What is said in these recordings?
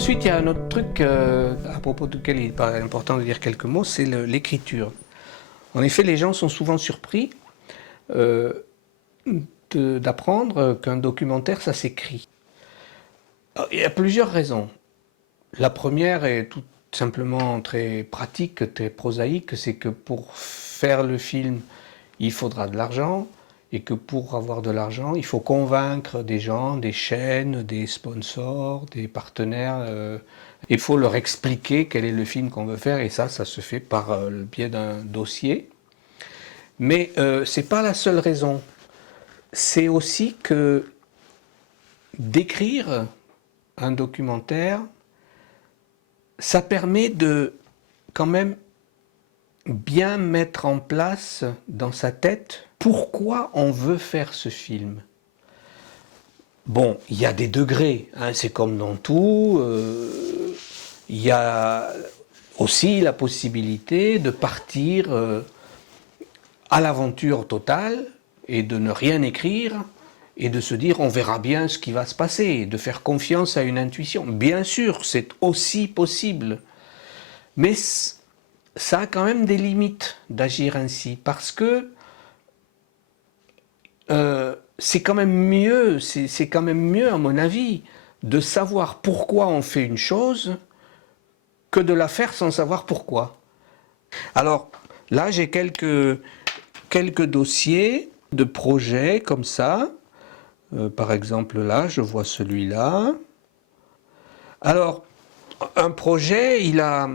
Ensuite, il y a un autre truc à propos duquel il est important de dire quelques mots, c'est l'écriture. En effet, les gens sont souvent surpris d'apprendre qu'un documentaire, ça s'écrit. Il y a plusieurs raisons. La première est tout simplement très pratique, très prosaïque, c'est que pour faire le film, il faudra de l'argent, et que pour avoir de l'argent, il faut convaincre des gens, des chaînes, des sponsors, des partenaires. Il faut leur expliquer quel est le film qu'on veut faire, et ça se fait par le biais d'un dossier. Mais ce n'est pas la seule raison. C'est aussi que d'écrire un documentaire, ça permet de quand même bien mettre en place dans sa tête pourquoi on veut faire ce film. Bon, il y a des degrés, hein, c'est comme dans tout. Il y a aussi la possibilité de partir à l'aventure totale et de ne rien écrire et de se dire on verra bien ce qui va se passer, de faire confiance à une intuition. Bien sûr, c'est aussi possible, mais ça a quand même des limites d'agir ainsi, parce que c'est quand même mieux, à mon avis, de savoir pourquoi on fait une chose que de la faire sans savoir pourquoi. Alors là, j'ai quelques dossiers de projets comme ça. Par exemple, là, je vois celui-là. Alors, un projet, il a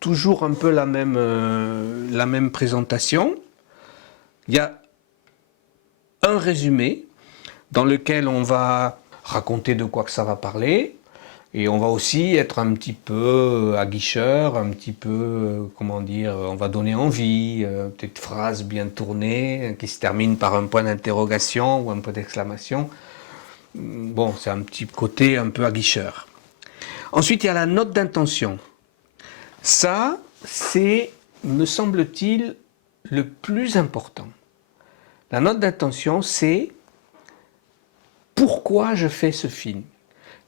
toujours un peu la même présentation. Il y a un résumé dans lequel on va raconter de quoi que ça va parler, et on va aussi être un petit peu aguicheur, un petit peu, comment dire, on va donner envie, peut-être phrase bien tournée qui se termine par un point d'interrogation ou un point d'exclamation. Bon, c'est un petit côté un peu aguicheur. Ensuite, il y a la note d'intention. Ça, c'est, me semble-t-il, le plus important. La note d'intention, c'est pourquoi je fais ce film.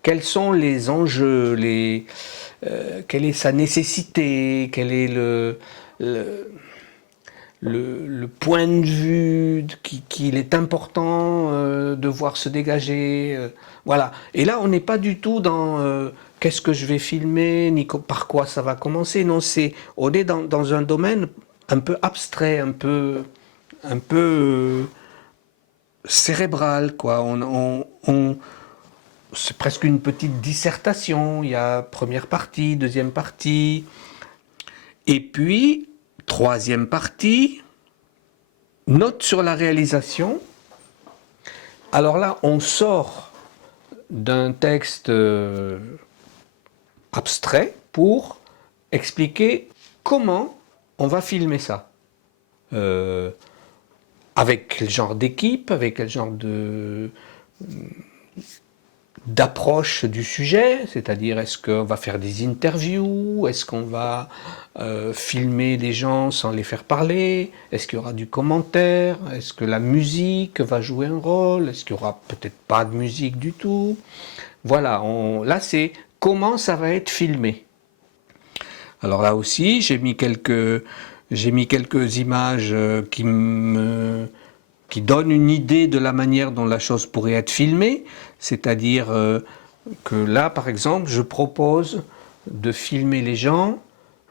Quels sont les enjeux, quelle est sa nécessité, quel est le point de vue qu'il est important de voir se dégager. Voilà. Et là, on n'est pas du tout dans qu'est-ce que je vais filmer, ni par quoi ça va commencer. Non, on est dans un domaine un peu abstrait, un peu cérébral, quoi. C'est presque une petite dissertation. Il y a première partie, deuxième partie, et puis troisième partie, note sur la réalisation. Alors là, on sort d'un texte abstrait pour expliquer comment on va filmer ça. Avec quel genre d'équipe, avec quel genre d'approche du sujet, c'est-à-dire est-ce qu'on va faire des interviews, est-ce qu'on va filmer les gens sans les faire parler, est-ce qu'il y aura du commentaire, est-ce que la musique va jouer un rôle, est-ce qu'il n'y aura peut-être pas de musique du tout. Voilà, là c'est comment ça va être filmé. Alors là aussi, j'ai mis quelques images qui donnent une idée de la manière dont la chose pourrait être filmée, c'est-à-dire que là, par exemple, je propose de filmer les gens,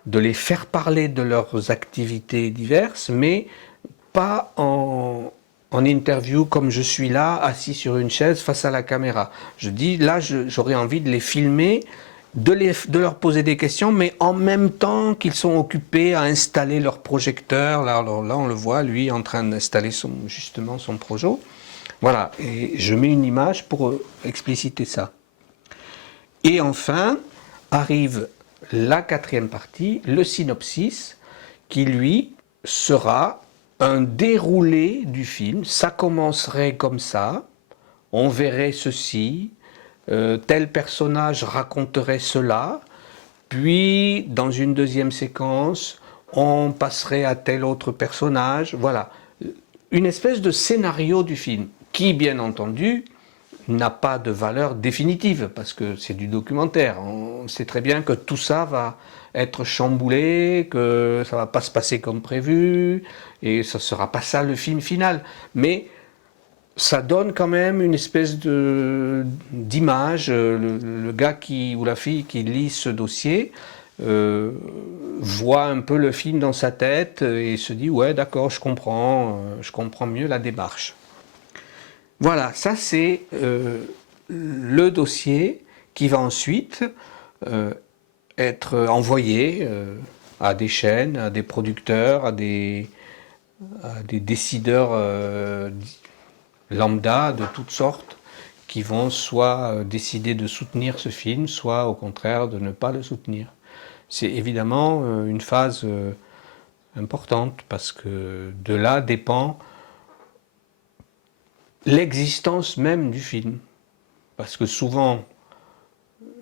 de les faire parler de leurs activités diverses, mais pas en interview comme je suis là, assis sur une chaise face à la caméra. Je dis, là, j'aurais envie de les filmer, de leur poser des questions, mais en même temps qu'ils sont occupés à installer leur projecteur. Là, on le voit, lui, en train d'installer justement son projet. Voilà, et je mets une image pour expliciter ça. Et enfin, arrive la quatrième partie, le synopsis, qui lui sera un déroulé du film. Ça commencerait comme ça, on verrait ceci, tel personnage raconterait cela, puis dans une deuxième séquence, on passerait à tel autre personnage. Voilà, une espèce de scénario du film, qui bien entendu n'a pas de valeur définitive, parce que c'est du documentaire. On sait très bien que tout ça va être chamboulé, que ça va pas se passer comme prévu, et ça sera pas ça le film final. Mais ça donne quand même une espèce d'image. Le gars ou la fille qui lit ce dossier voit un peu le film dans sa tête et se dit ouais d'accord, je comprends mieux la démarche. Voilà, ça c'est le dossier qui va ensuite être envoyé à des chaînes, à des producteurs, à des décideurs lambda de toutes sortes qui vont soit décider de soutenir ce film, soit au contraire de ne pas le soutenir. C'est évidemment une phase importante parce que de là dépend l'existence même du film. Parce que souvent,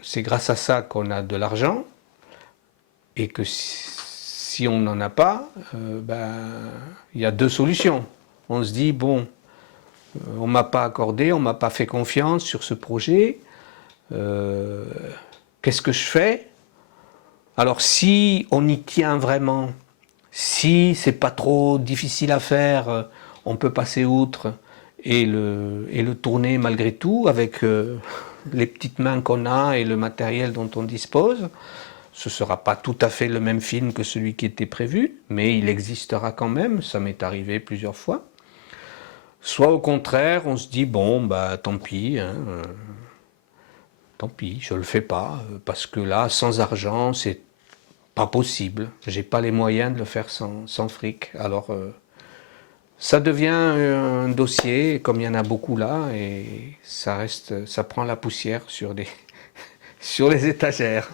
c'est grâce à ça qu'on a de l'argent et que si on n'en a pas, il y a deux solutions. On se dit, bon, on ne m'a pas accordé, on ne m'a pas fait confiance sur ce projet, qu'est-ce que je fais? Alors si on y tient vraiment, si c'est pas trop difficile à faire, on peut passer outre et le tourner malgré tout avec les petites mains qu'on a et le matériel dont on dispose. Ce ne sera pas tout à fait le même film que celui qui était prévu, mais il existera quand même, ça m'est arrivé plusieurs fois. Soit au contraire, on se dit, bon, bah tant pis, hein, tant pis, je le fais pas, parce que là, sans argent, c'est pas possible. J'ai pas les moyens de le faire sans fric. Alors, ça devient un dossier, comme il y en a beaucoup là, et ça prend la poussière sur les étagères.